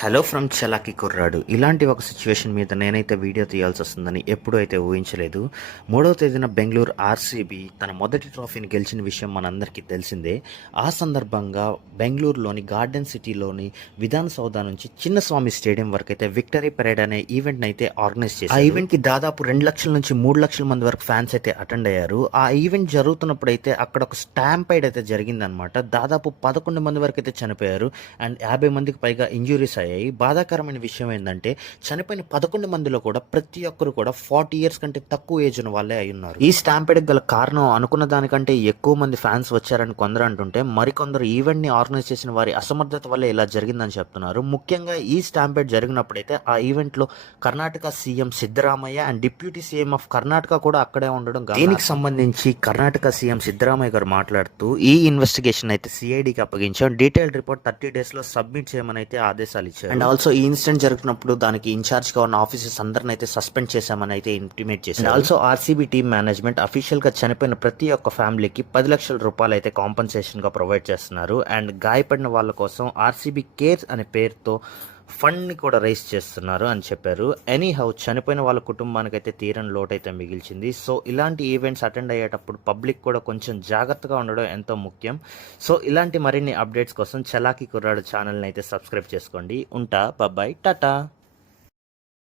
Hello from చలాకి కుర్రాడు. ఇలాంటి ఒక సిచ్యువేషన్ మీద నేనైతే వీడియో తీయాల్సి వస్తుందని ఎప్పుడూ అయితే ఊహించలేదు. 3వ తేదీన బెంగళూరు ఆర్సీబీ తన మొదటి ట్రోఫీని గెలిచిన విషయం మనందరికీ తెలిసిందే. ఆ సందర్భంగా బెంగళూరులోని గార్డెన్ సిటీలోని విధాన్ సౌధ నుంచి చిన్నస్వామి స్టేడియం వరకు అయితే విక్టరీ పరేడ్ అనే ఈవెంట్ని అయితే ఆర్గనైజ్ చేశారు. ఆ ఈవెంట్కి దాదాపు 2 లక్షల నుంచి 3 లక్షల మంది వరకు ఫ్యాన్స్ అయితే అటెండ్ అయ్యారు. ఆ ఈవెంట్ జరుగుతున్నప్పుడు అయితే అక్కడ ఒక స్టాంపైడ్ అయితే జరిగిందనమాట. దాదాపు 11 మంది వరకు అయితే చనిపోయారు అండ్ 50 మందికి పైగా ఇంజురీస్ అయ్యాయి. బాధాకరమైన విషయం ఏంటంటే చనిపోయిన 11 మందిలో కూడా ప్రతి ఒక్కరు కూడా 40 ఇయర్స్ కంటే తక్కువ ఏజ్ ఉన్న వాళ్ళే అయి ఉన్నారు. ఈ స్టాంపేడ్ గల కారణం అనుకున్న దానికంటే ఎక్కువ మంది ఫ్యాన్స్ వచ్చారని కొందరు అంటుంటే మరికొందరు ఈవెంట్ ని ఆర్గనైజ్ చేసిన వారి అసమర్థత వల్లే ఇలా జరిగిందని చెప్తున్నారు. ముఖ్యంగా ఈ స్టాంపేడ్ జరిగినప్పుడైతే ఆ ఈవెంట్ లో Karnataka CM Siddaramaiah and deputy CM of Karnataka కూడా అక్కడే ఉండడం. దీనికి సంబంధించి కర్ణాటక సీఎం సిద్ధరామయ్య గారు మాట్లాడుతూ ఈ ఇన్వెస్టిగేషన్ అయితే సిఐడికి అప్పగించాం, డీటెయిల్డ్ రిపోర్ట్ 30 days లో సబ్మిట్ చేయమని అయితే ఆదేశాలు ఇచ్చారు. అండ్ ఆల్సో ఈ ఇన్సిడెంట్ జరుగుతున్నప్పుడు దానికి ఇన్ఛార్జ్ గా ఉన్న ఆఫీసర్స్ అందరిని అయితే సస్పెండ్ చేశామని అయితే ఇంటిమేట్ చేశారు. Also RCB team management official గా చనిపోయిన ప్రతి ఒక్క ఫ్యామిలీకి 10 లక్షల రూపాయలు అయితే కాంపన్సేషన్ గా ప్రొవైడ్ చేస్తున్నారు. అండ్ గాయపడిన వాళ్ళ కోసం ఆర్సీబీ కేర్స్ అనే పేరుతో ఫండ్ ని కూడా రైజ్ చేస్తున్నారు అని చెప్పారు. ఎనీ హౌ చనిపోయిన వాళ్ళ కుటుంబానికి అయితే తీరని లోటు అయితే మిగిల్చింది. సో ఇలాంటి ఈవెంట్స్ అటెండ్ అయ్యేటప్పుడు పబ్లిక్ కూడా కొంచెం జాగ్రత్తగా ఉండడం ఎంతో ముఖ్యం. సో ఇలాంటి మరిన్ని అప్డేట్స్ కోసం చలాకి కుర్రాడు ఛానల్ని అయితే సబ్స్క్రైబ్ చేసుకోండి. ఉంటా, బాయ్, టాటా.